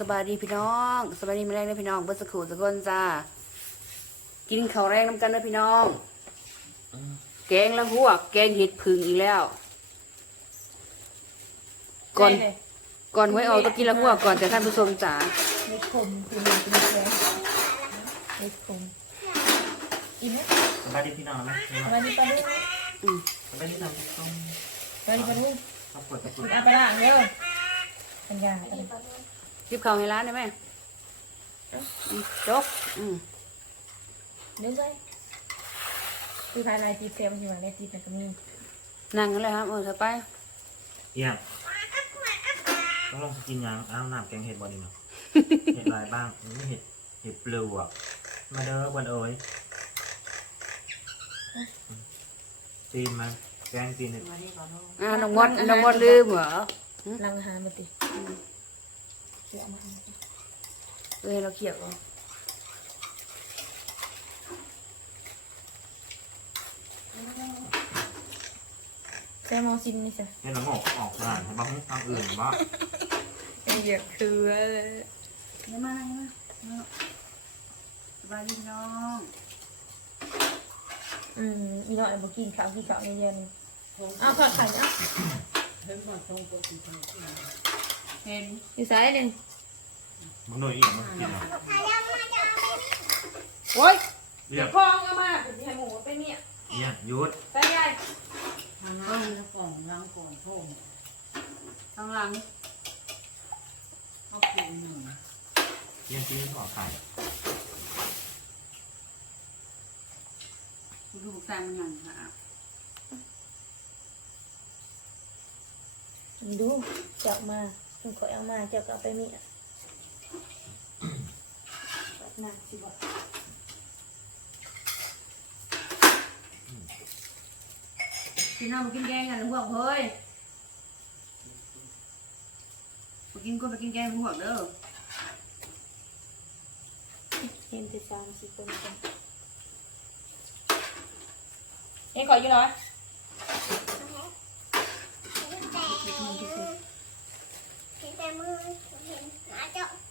สบายดีพี่น้องสบายดีมาแรงนะพี่น้องเบิร์สกูทุกคนจ้ากินข้าวแรงน้ำกันนะพี่น้อง แกงละหัวกแกงเห็ดผึ่งอีกแล้ว ก่อนก่อนหวยออกต้องกินละหัวกก่อนแต่ท่านผู้ชมจ๋าเม็ดคมคือมันเป็นแผลเม็ดคมกินไหมสบายดีพี่น้องนะสบายดีปลาดุกอืมสบายดีทำทุกต้องสบายดีปลาดุกขอบคุณขอบคุณเอาไปล้างเด้อปัญญาไป ยิบข้าให้ร้านได้ไหมจกอืมเดี๋ยวใส่คือภายในตีเซลอยู่ในตีแต่ก็มีนั่งกันเลยครับเออเธอไปเอี่ยงต้องลองกินยังอ้าวน้ำแกงเห็ดบอดีมั้งเห็ดลายบ้างไม่เห็ดเห็ดปลิวอะมาเด้อวันเอ๋ยตีนมันแกงตีนเนี่ยอ่าน้องมดน้องมดลืมเหรอล้างหามาติ เดี๋ยวเอามาเออเราเขียบเหรอแซมอซิมนี่สิเห็ดละโงกออกขนาดบ้างทางอื่นบ้างเยอะคือนี่มานี่มาสบายยี่น้องอืมมีน่อยบอกกินข้าวกินข้าวในเย็นอ้าวทอดไข่เนาะ เห็นอยู่ซ้ายหนึ่งมันหน่วยเอี่ยงมันกินอะโอ้ยเรียบคลองเอามาเป็นไข่หมูเป็นเนี่ยเอี่ยงหยุดใส่ใหญ่ทางน้ำแล้วก่อนล้างก่อนโท่งข้างหลังเอาปูหนึ่งเอี่ยงกินออกไข่ดูแซงมันหน่อยค่ะดูจับมา คุณขอเอามาเจ้าก็เอาไปมีอะหนักสิบ่พี่น้องมากินแกงกันพวกเฮ้ยมากินก็ไปกินแกงพวกเด้อเห็นแต่สามสี่คนกันเอ็งขออยู่ร้อย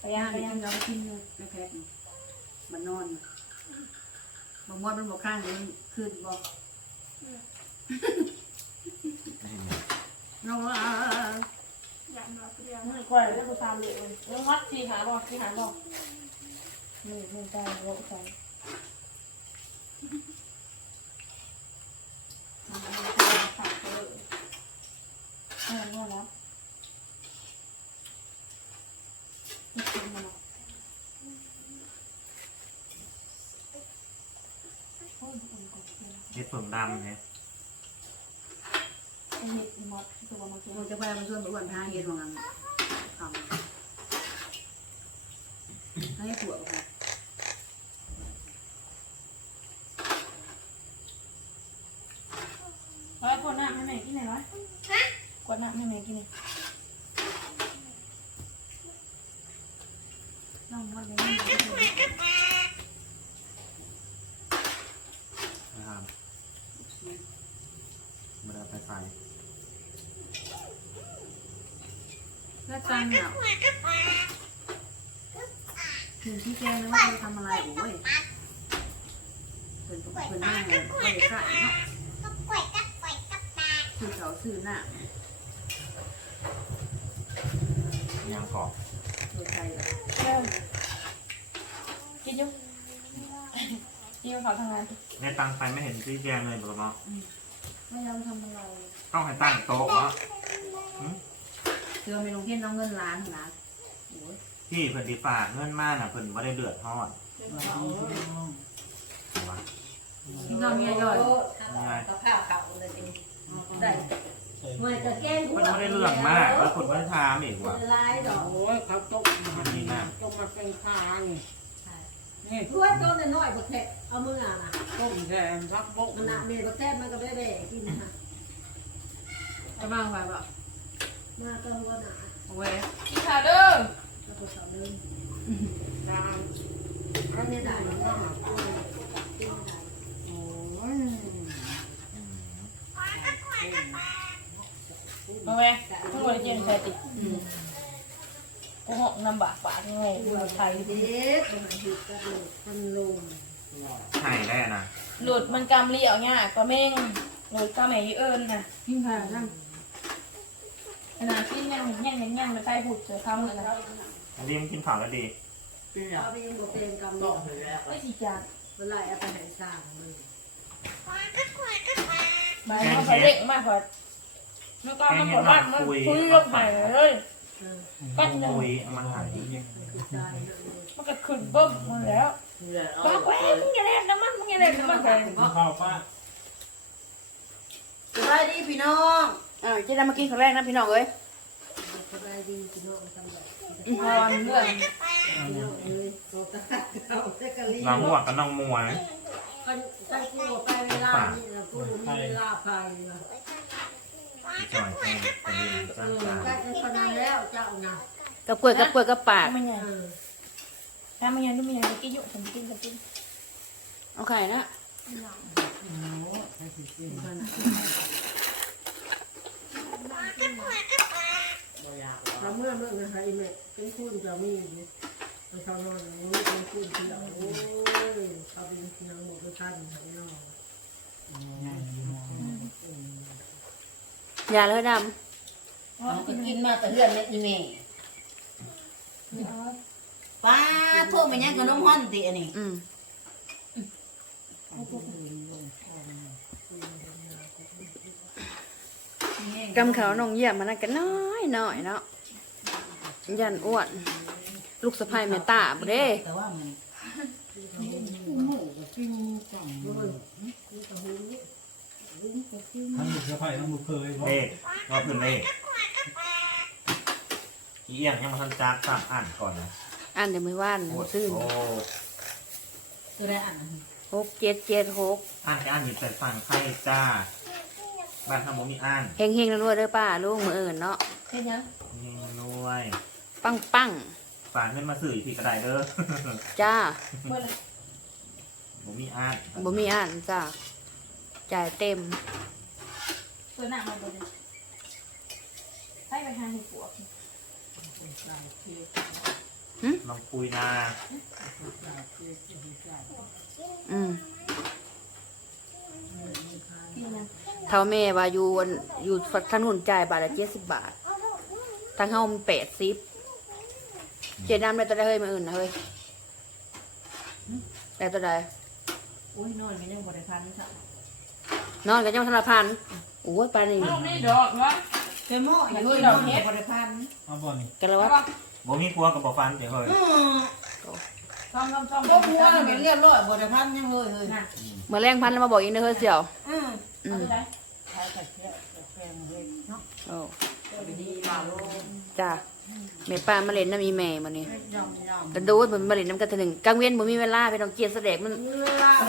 ไปย่างไปย่างเรากินเลยในแพ็คมันนอนบางมดมันบอกข้างมันขึ้นบอกน้องอะมือควายแล้วก็ตามเลยเรื่องวัดสี่หาบอกสี่หาบอกมือมือใจโลกใจเออเนี่ยแล้ว นี่กินมาแล้วโอ้ยคนกดเลยเห็ดผงดำเนี่ยไอ้เห็ดมอดตัวมาเก็บมันจะไปมันชวนไปอ้วนทางเย็นของกันทำให้ผัวกันร้อยกดน้ำให้แม่กินหน่อยร้อยกดน้ำให้แม่กินหน่อย น้องมดเลยนี่ นะครับมาได้ไปไฟ แล้วจังเนี่ยถึงที่แกนะว่าจะทำอะไรโอ้ยเพิ่นเพิ่นหน้าเนี่ยไม่ได้ใส่เนาะคือเขาซื้อหน้าย่างกรอบตัวไทยแบบเริ่มกินอยุ่กินเขาทำงานในตังไฟไม่เห็นที่แกงเลยบอกเนาะไม่ยอมทำอะไรต้องให้ตั้งโต๊ะวะเธอไม่ลงเที่นน้องเงินล้านนะโอ้ยที่เพิ่นดีฝากเงินมาน่ะเพิ่นไม่ได้เดือดทอดวะกินข้าวเมียย่อยกับข้าวเขาเลยจริงได้เมื่อจะแกล้งมันไม่ได้เรื่องมากแล้วคนไม่ได้ทามอีกว่ะลายดอก โอ้ยเขาต้มมันนี่นะ ต้มมาเป็นคานี่ นี่รวยต้นน้อยบักแทะเอามืออะนะต้มแทนพักบกมันน่ะเมย์บักแทะมันก็ไม่แบ่กินนะจะบ้างไปปะมาก็หัวหนาโอ้ยกินข้าวเด้อแล้วก็สาวเดินดางอันนี้ได้มันก็ก็หักกินได้โอ้ยมาแม่ทั้งหมดเจ็ดใส่ติ กูห้องลำบากปากยังไงดูไทยเด็กมันหิดกระดูกมันลุมไข่ได้นะหลุดมันกำเลี้ยวเนี่ยก็เม่งหลุดก็ไม่เอิญนะยิ่งผ่านั่งขนาดที่ยังยังยังยังไม่ใช่ผุดเจอคำเลยนะอันนี้มันกินข้าวแล้วดีเอาไปยังบ่เป็นกำลังไม่สิจานเวลาเอาไปให้สร้างเลยใบมันก็เล็กมากกว่าแล้วก็มันกดบ้านมันคุยลงไปเลย กันหนึ่งคุยเอามันหายมันก็ขึ้นบึ้มมาแล้วบอกว่ามึงอย่าเล่นน้ำมันมึงอย่าเล่นน้ำมันแต่ข้าวป้าสบายดีพี่น้องอ้าวเจ๊ดามากินข้าวแรกนะพี่น้องเอ้ยสบายดีพี่น้องสบายพรเรื่องพี่น้องเอ้ยโตตาเขาแต่กะลีน้องหัวกับน้องมวยกันกันกูไปเวลานี่นะกูมีเวลาไปนะ จ่อยแจ้งไปเรียนจ้างอการใกล้จะพนันแล้วเจ้านะกับกล้วยกับกล้วยกับปากทำมันยังเออทำมันยังดูมันยังกินอยู่ฉันกินฉันกินเอาไข่นะเราเมื่อเมื่อไงใครแม่เป็นคุณจะมีอยู่เขานอนอย่างนี้เป็นคุณที่เราโอ้ยเขาเป็นนางหมดทุกท่านทั้งนอก อย่าเลยดอ๋อเรากิก็นกินมาแต่เพื่อนเนี่ยอีเมย์ป้าทั่วไปยังกับน้องฮ้อนติอันนี้ำอืมกำเขาวน้องเยี่ยมมันนั่นกันน้อยหน่อยเนาะยันอ้วน ลูกสะพ้ายแม่ตาบ่เด้แต่ว่ามัน ทั้งหมดจะไผ่ทั้งหมดเคยเลขรอบพื้นเลขอีเอียงยังมาทันจักสามอ่านก่อนนะอ่านเดี๋ยวไม่ว่านโอ้ซื่นโหตัวได้อ่านหกเจ็ดเจ็ดหกอ่านแค่อ่านหยิบใส่ฟังไข่จ้าบ้านทำโมมีอ่านเฮงเฮงๆรวยๆเด้อป้าลูกมืออื่นเนาะเห็นยังนี่รวยปังปังฝากเงินมาสื่ออีกทีก็ได้เด้อ ๆจ้าเมื่อไรโมมีอ่านบ่มีอ่านจ้าจ่ายเต็ม ตัวหน้ามันเลยให้ไปหาเห็ดปวกน้องปุยนาอืมกินนะเท่าแม่ว่าอยู่อันอยู่ทางนู้นจ่ายบาทละเจ็ดสิบบาททางเฮามันแปดสิบเจ็ดน้ำได้ตัวใดเฮ้ยมืออื่นนะเฮ้ยได้ตัวใดอุ้ยนอนไม่ได้บริพันธ์จ้ะนอนกันยังธนาพัน โอ้ยปานนี่มันลงนี่ดอกวะเคยโม่อย่างนี้นอนบริพันธ์เอาบ่อนี่กันแล้ววะโมมีพัวกับบ่ฟันเดี๋ยวเฮ้ยอืมซ่อมซ่อมซ่อมก็พัวเป็นเรียบร้อยบริพันธ์ยังเลยเฮ้ยน่ะเมื่อแรงพันแล้วมาบอกอีกเด้อเฮ้ยเสี่ยวอืมอืเอามไปไหนใช้แต่เชื่อแฟนเลยเนาะโอ้ไปดีมาโลจ้าแม่ป้ามาเล่นน้ำมีแม่มานี่ยอมยอมกระโดดมันมาเล่นน้ำกันเทีหนึ่งกลางเวียนบ่มีเวลาไปต้องเกียรเสด็จมัน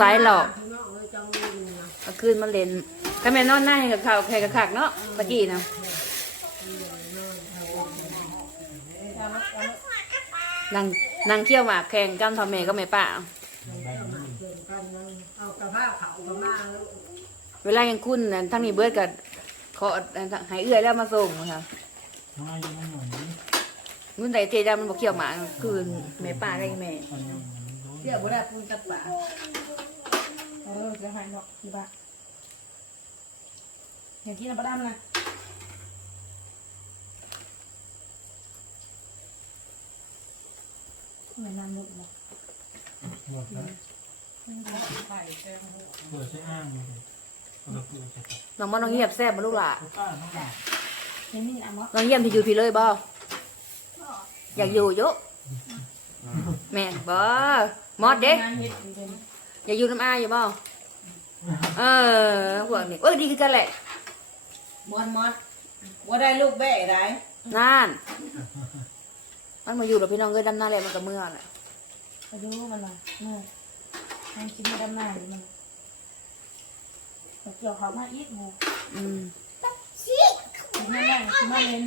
สายหลอกน้องเลยจังเลยนะเอาคืนมาเล่น ก็แม่นอนหน้าให้กับข้าวแข่กับขากเนาะตะกี้นะเอาละเอาละนางนางเที่ยวหมากแข่งกันทอมแม่ก็แม่ป้าเอากระเพาเขากระมาแล้วเวลายังคุ้นนั่นทั้งนี้เบิดกับขอหายเอื้อยแล้วมาส่งค่ะน้อยยังไม่หน่อยนี่นุ่นใดเจดามันบอกเกี่ยวหมาคืนแม่ป้าได้แม่อันนี้มันโดนเรียกว่ได้ปูนกับป่าเออจะหายดอกที่บ้าน อย่างที่น้ำปลาดำนะไม่นานหมดหรอกหมดแล้วเปิดใช้อ้างเลยเอาเปิดใช้น้องมาน้องเงียบแซ่บมาลูกหล่ะป้าน้องหลานยังไม่นานวะน้องเยี่ยมที่อยู่พี่เลยบ่อยากอยู่อยุแม่บ่มอดเด้งานเฮ็ดอยู่เดี๋ยวนี้อยากอยู่น้ำอาอยู่บ่เออพวกนี้เอ้ยดีคือกันแหละ มอนมอนว่าได้ลูกแบ่ได้นั่น มันมาอยู่กับพี่น้องเอ้ยดำหน้าแหละมันกับเมื่อแหละไปดูมันหน่อยเมื่อมันกินไม่ดำหน้าอยู่มันเกี่ยวเขามาอีกหมูอืมกินไม่ได้กินมาเล่น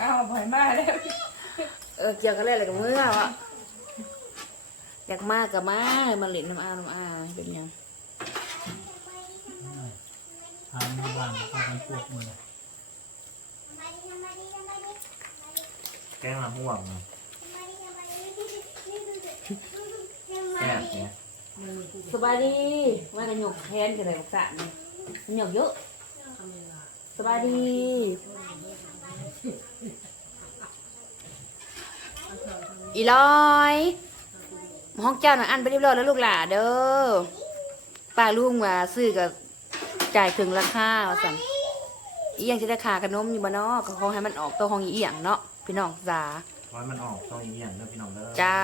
ก้าวบ่อยมากเลยเออเกี่ยวกันแหละอะไรกับเมื่อวะอยากมากกับมามาเล่นน้ำอาน้ำอาเป็นหยัง ทำในบ้านพากันปวดมือแกงละห่วงนะแซ่บเนี่ยสบายดีว่ากันหยกแทนกันเลยบอกสะนี่มันหยกเยอะสบายดีอีลอยห้องเจ้าน่ะอันไปเรียบร้อยแล้วลูกหล่าเด้อป้าลุงว่าซื้อกับ จ่ายถึงราคาว่าสั่นอีหยังจะได้ขาขนมอยู่บ่เนาะก็ขอให้มันออกตัวของอีหยังเนาะพี่น้องจ๋าร้อยมันออกต้องอีกอย่างเด้อพี่น้องเด้อจ้า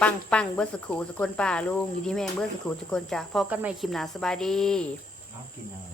ปังปังเบิร์สกครูสกุลป้าลุงอยู่ที่แม่งเบิร์สกครูสกุลจ้าพอกันใหม่คลิปหนาสบายดี เอากินยังไง